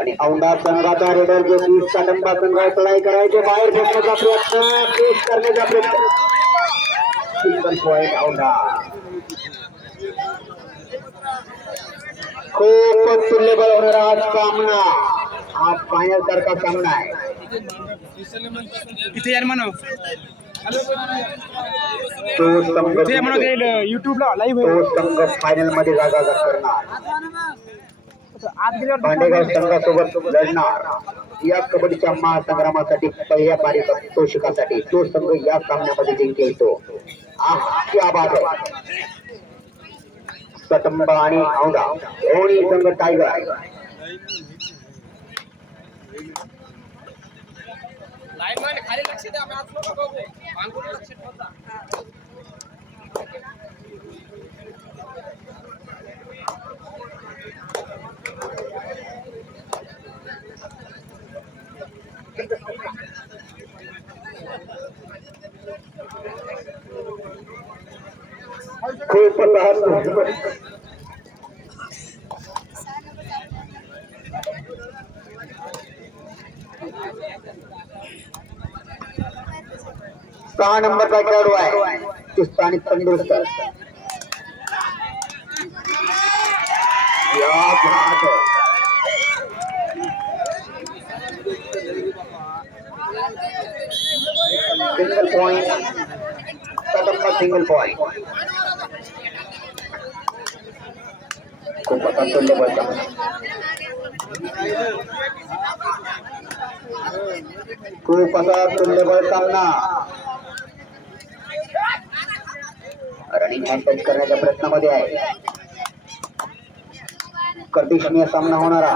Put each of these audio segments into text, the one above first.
आणि औंढा संघाचा रेडर जो 20 कदंबा संघ लढाई करायचे बाहेर फेकण्याचा प्रयत्न पेश करण्याचा प्रयत्न सिंगल पॉइंट औंढा खूप तुल्यबळ होणारा हा सामना हा फायनल सारखा सामना आहे इथे यार म्हणा तो संघ युट्यूबला लाईव्ह तो संघ फायनल मध्ये जागा करणार भांडेगाव संघासोबत लढणार या कबड्डीच्या महासंग्रामासाठी पहिल्या पारितोषिकासाठी तो संघ या सामन्यामध्ये जिंकेल क्या बात आहे कदंबा आणि औंढा दोन्ही संघ टायगर आहे खाली लक्ष द्या मॅच नको बघू मागून लक्ष ठेवा खूप 6 नंबरचा खेळाडू आहे चुस्त आणि तंदुरुस्त single point Kadamba single point खूप असा तुल्यबळ सामना रनिंग हँड टच करण्याच्या प्रयत्नामध्ये आहे कर्कशनीय सामना होणारा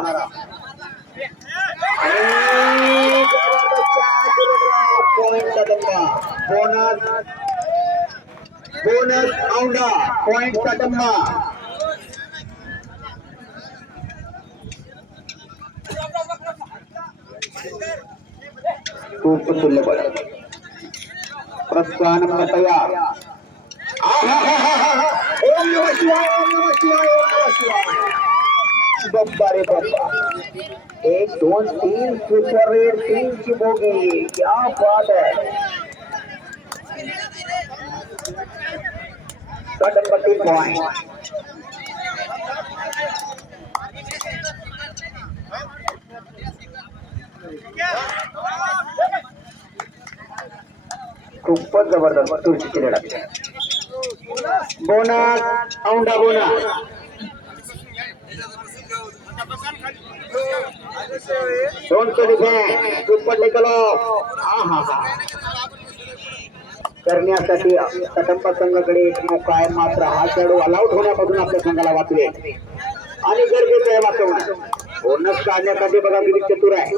point Kadamba bonus Aundha point Kadamba खूप तुल्यबळ प्रोत्साहन नंबर तयार ओम नमः शिवाय ओम नमः शिवाय ओम नमः शिवाय बाप्पा रे बाप्पा 1 2 3 सुपर रेड 3 की बोगी क्या बात है कदंबा 3 पॉइंट खूपच जबरदस्त तुळशीची लढत बोनस औंढा बोनस सुपर टेकल ऑफ करण्यासाठी कदंबा संघाकडे एक मौका आहे मात्र हा खेळाडू ऑलआउट होण्यापासून आपल्या संघाला वाचवे आणि गरजेचं आहे वाचवणं बोनस काढण्यासाठी बघा किती चतुर आहे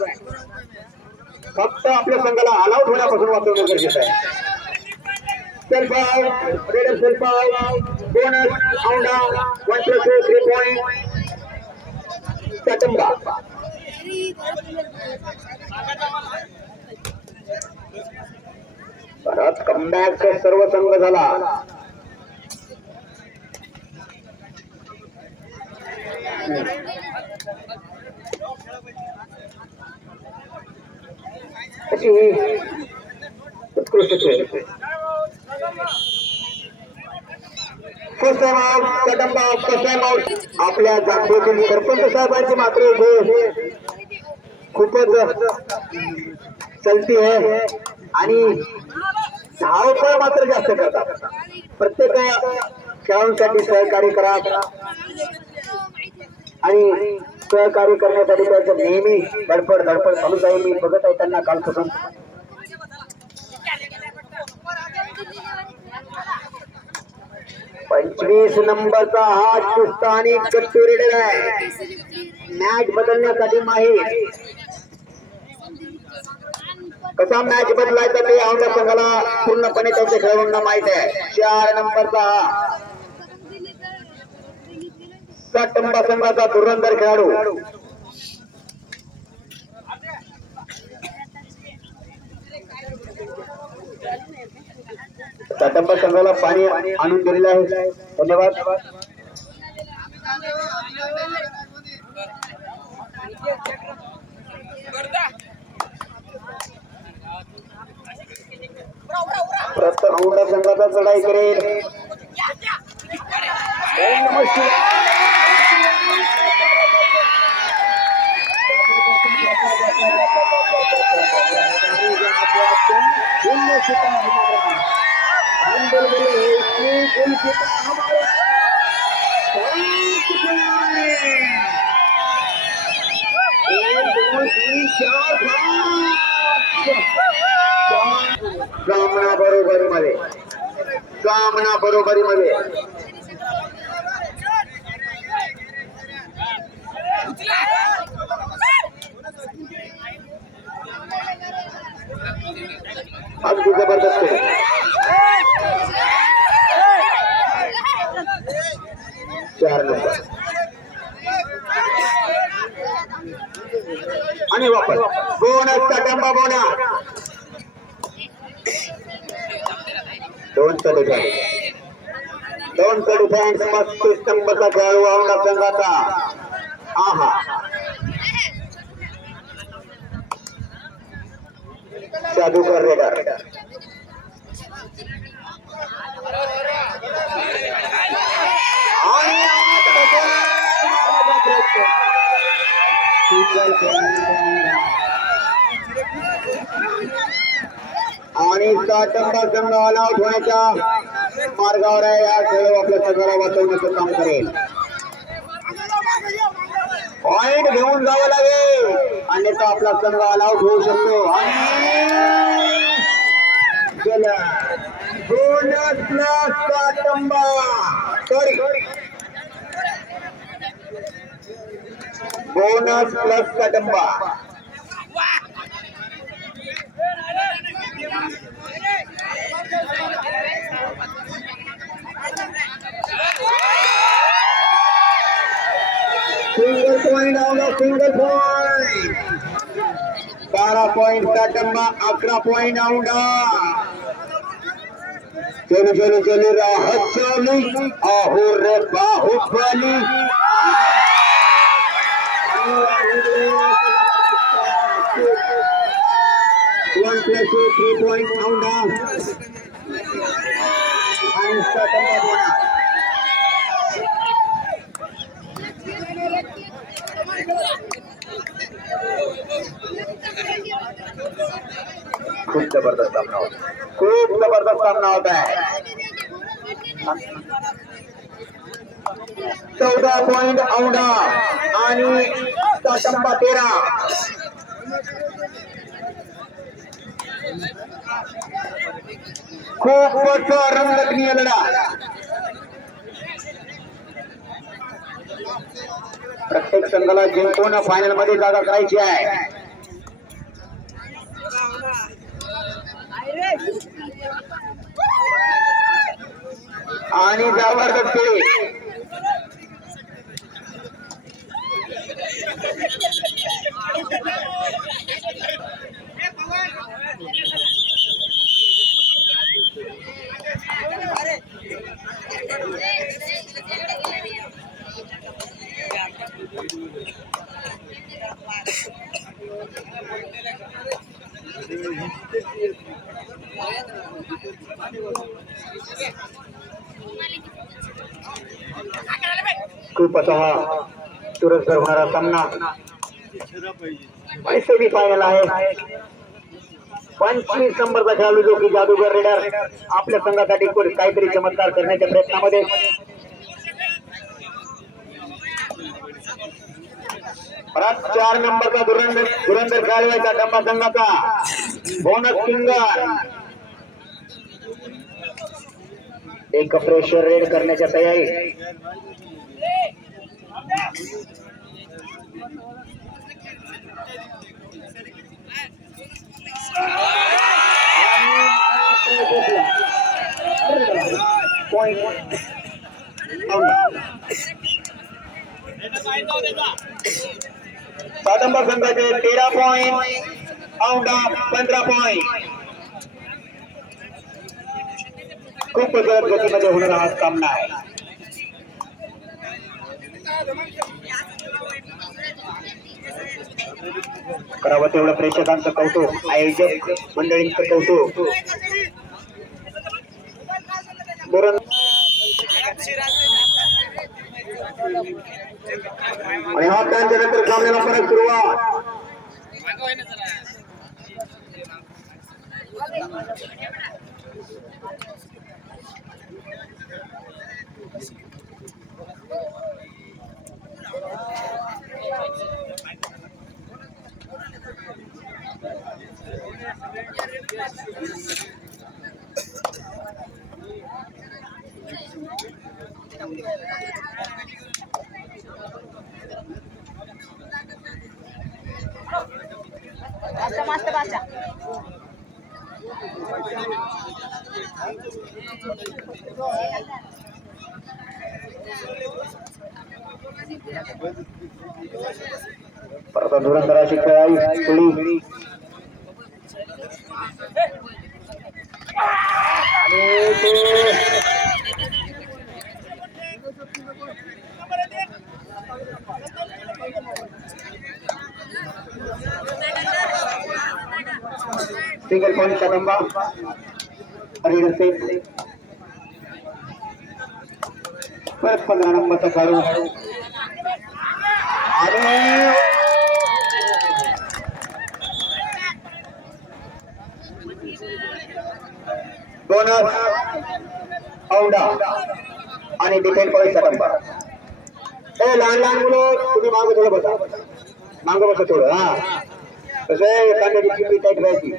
फक्त आपल्या संघाला ऑलआउट होण्यापासून वाचवणं गरजेचं आहे self out raider self out bonus Aundha 1+2 3 point Kadamba परत कमबॅक सर्व संघ झाला उत्कृष्ट खेळ first time out Kadamba first time out आपल्या जागेतील सरपंच साहेबांची मात्र हे खूपच चलती आहे आणि धावपळ मात्र जास्त करतात प्रत्येक खेळाडूंसाठी सहकार्य करा आणि सहकार्य करण्यासाठी त्याचं नेहमी धडपड चालूच आहे मी बघत आहे त्यांना कालपासून 25 नंबरचा हा चुस्त आणि गट्टू रेडर आहे मॅच बदलण्यासाठी माहीत कसा मॅच बदलायचा ते औंढा संघाला पूर्णपणे त्यांच्या खेळाडूंना माहित आहे 4 नंबरचा कदंबा संघाचा धुरंधर खेळाडू साटंबा संघाला पाणी आणून दिलेलं आहे. धन्यवाद. प्रथम औंढा संघाचा चढाई करेल. ओम नमः शिवाय. सामना बरोबरीमध्ये, सामना बरोबरीमध्ये. अगदी जबरदस्त आहे. चार नंबर आणि वापर बोनस साटंबा बोनस. दोन कडे फॅन्स मस्त स्तंभचा खेळाडू औंढा संघाचा. आहा जादूगर रेडर आणि साटंबा संघ ऑल आउट होण्याच्या मार्गावर आहे. या खेळ आपल्या संघाला वाचवण्याचं काम करेल. पॉइंट घेऊन जावं लागेल अन्यथा आपला संघ ऑल आउट होऊ शकतो. Bonus plus Satamba, sorry bonus plus Satamba. Single point out, single point. 12 point Satamba, 11 point Aundha. चलो चलो चलो राहत चालू आहो रे बाहुबली. 1 + 2 3 पॉइंट औंढा आणि साटंबा बोनस. खूप जबरदस्त सामना होता, खूप जबरदस्त सामना होता है. 14 पॉइंट औंढा आणि साटंबा 13. खूपच रंगतनीय लढा. प्रत्येक संघाला जिंकून फायनल मध्ये जागा करायची आहे. आणि जबरदस्त खूप असा हा चुरस होणारा सामना. पैसे बी फायनल आहे. 25 नंबरचा खेळाडू जो की जादूगर रेडर आपल्या संघासाठी काहीतरी चमत्कार करण्याच्या प्रयत्नामध्ये. परत 4 नंबरचा धुरंधर खेळाडू आहे साटंबा संघाचा. बोनस सिंगर एक प्रेशर रेड करण्याच्या तयारी. साटंबा संघाचे 13 पॉइंट औंढा 15 पॉइंट. खूप जलद गतीमध्ये होणारा हा सामना आहे. करावं तेवढं प्रेक्षकांचं कौतुक, आयोजक मंडळींचं कौतुक. आणि हा त्यांच्या नंतर सामन्याला परत सुरुवात. मस्त बाचा परत धुरंधराची खेळाई खेळी आणि सिंगल पॉइंट कदंबा हरिहर सिंह परत 15 नंबरचा खेळाडू आणि बोनस औंढा आणि डिफेंड पॉइंट कदंबा. ए लहान लहान मुलं तुम्ही मागं थोडं बसा, मागं बसा थोडं. हा कसं आहे एखाद्याची चिमणी टाईट राहायची.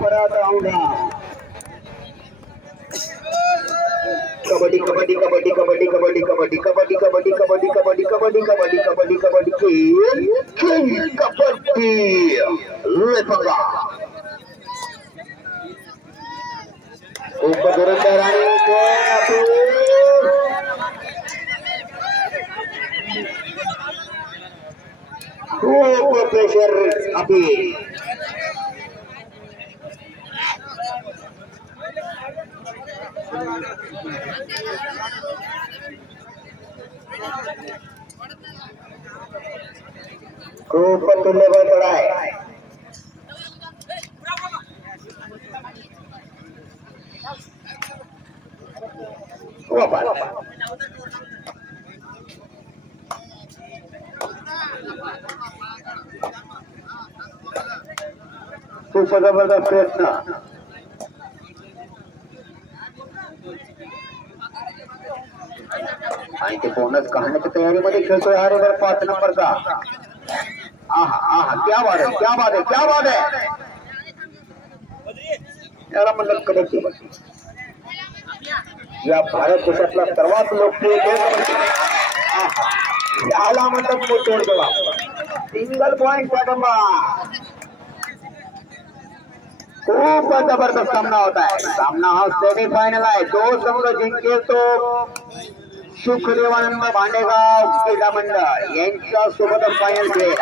परत औंढा. कबड्डी कबड्डी कबड्डी कबड्डी कबड्डी कबड्डी कबड्डी कबड्डी कबड्डी कबड्डी कबड्डी कबड्डी कबड्डी कबड्डी खेळ कबड्डी बघा. खूप धुरंधर आणि खूप प्रेशर आपली. खूप तुल्यबळ तोडा आहे. खूप जबरदस्त प्रयत्न. आणि ते बोनस काढण्याच्या तयारीमध्ये खेळतोय हरिहर 5 नंबरचा. आहा आहा क्या बात है क्या बात है क्या बात है. याला म्हणतात कबड्डी. या भारत देशातला सर्वात लोकप्रिय खेळ कबड्डी. आहा याला म्हणतात मोठोड जवाब. Single point Kadamba. खूप जबरदस्त सामना होत आहे. सामना हा सेमीफायनल आहे. जो संघ जिंकेल तो सुखदेवानंद भांडेगाव क्रीडा मंडळ यांच्या सोबत फायनल खेळ.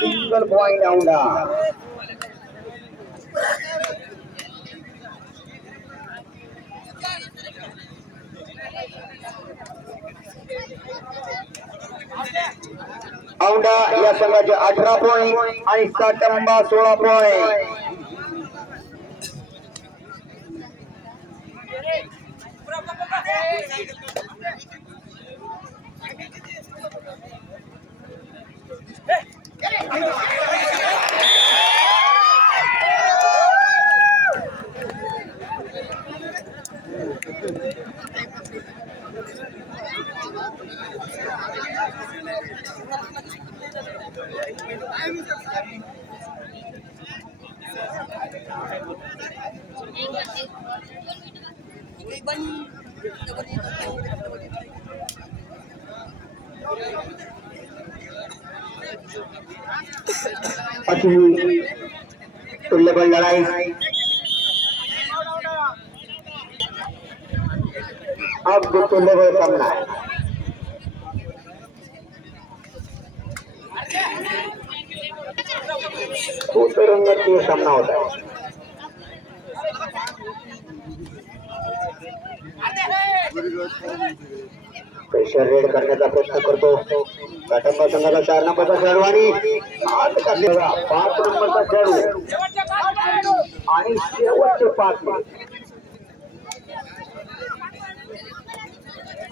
Single point Aundha. औंढा या संघाचे 18 पॉइंट आणि साटंबा 16 पॉइंट. तुल्यबळ लढाई. अब तुल्यबळ सामना. रंगीय सामना होता है. प्रेशर रेड करण्याचा प्रयत्न करतो कटंबा संघाचा 4 नंबरचा खेळाडू आणि 5 नंबरचा खेळाडू आणि शेवटचे 5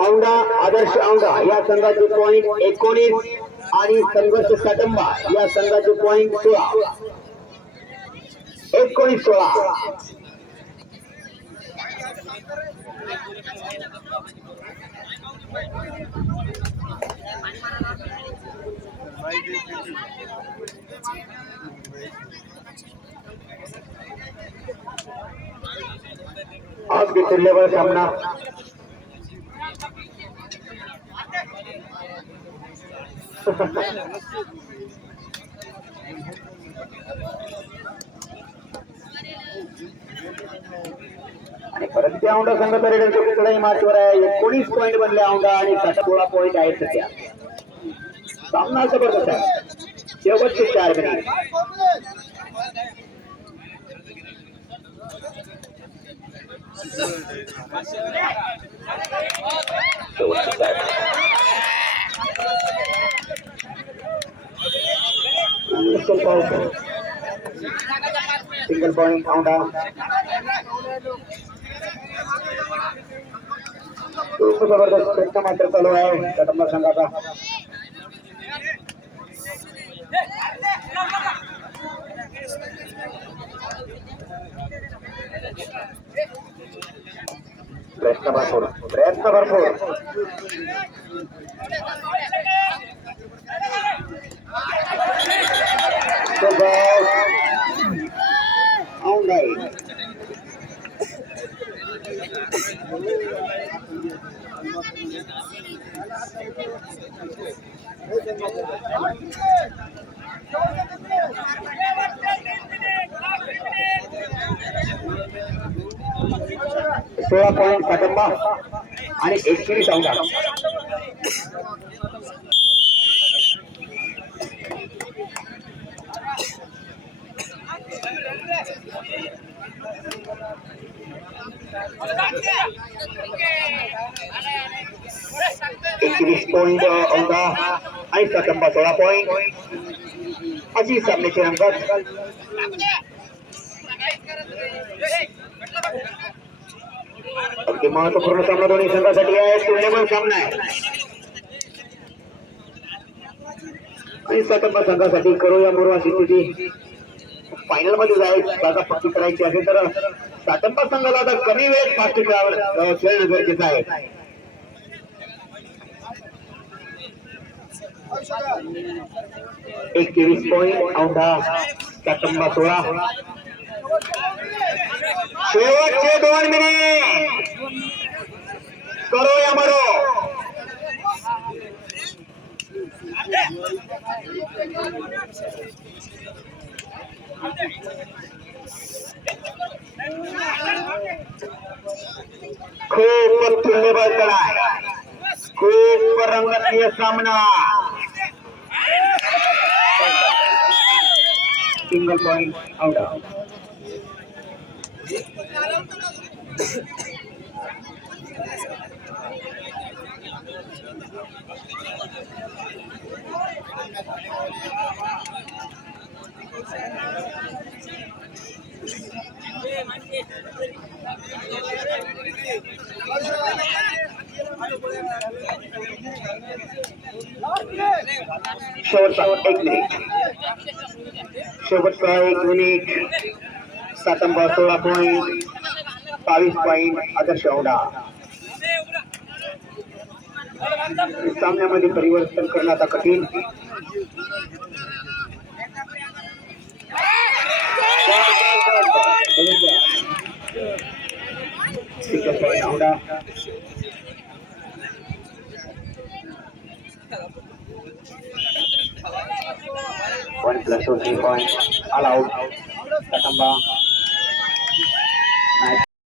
औंढा आदर्श औंढा या संघाचे पॉइंट 19 आणि संघर्ष कटंबा या संघाचे पॉइंट 16 19-16. आज विसरल्यावर सामना आणि परत त्या औंढा संघाचा रेडरच्या कुठलाही मार्चवर आहे. 19 पॉइंट बनले औंढा आणि 16 पॉइंट आहेत सध्या. सामना जबरदस्त आहे. शेवटचे 4 मिनिट. Single point Aundha. खूप जबरदस्त प्रयत्न मात्र चालू आहे कटंबा संघाचा. प्रयत्न भरपूर औंढा. 16 पॉइंट कटंबा आणि 21 औंढा. पॉइंट औंढा आणि कटंबा 16 पॉइंट. अशी सामन्याची रंगत. अगदी महत्वपूर्ण सामना दोन्ही संघासाठी आहे. तुल्यबळ सामना आहे आणि कटंबा संघासाठी करूया मोरवा सिटीची फायनल मध्ये जागा पक्की करायची असेल तर कटंबा संघाला आता कमी वेळेत फास्ट खेळणं गरजेचं आहे. 21 पॉइंट औंढा कटंबा 16. शेवटचे 2 मिनिट. करूया मरो. खूप तुल्यबळ आहे. खूप रंगनीय सामना. Single point Aundha. शेवटचा 1 मिनिट. शेवटचा 1 minute. Katamba 16 point 22 point Adarsh Aundha. सामन्यामध्ये परिवर्तन करणं आता कठीण. Aundha 1+2 3 point all out. कटंबा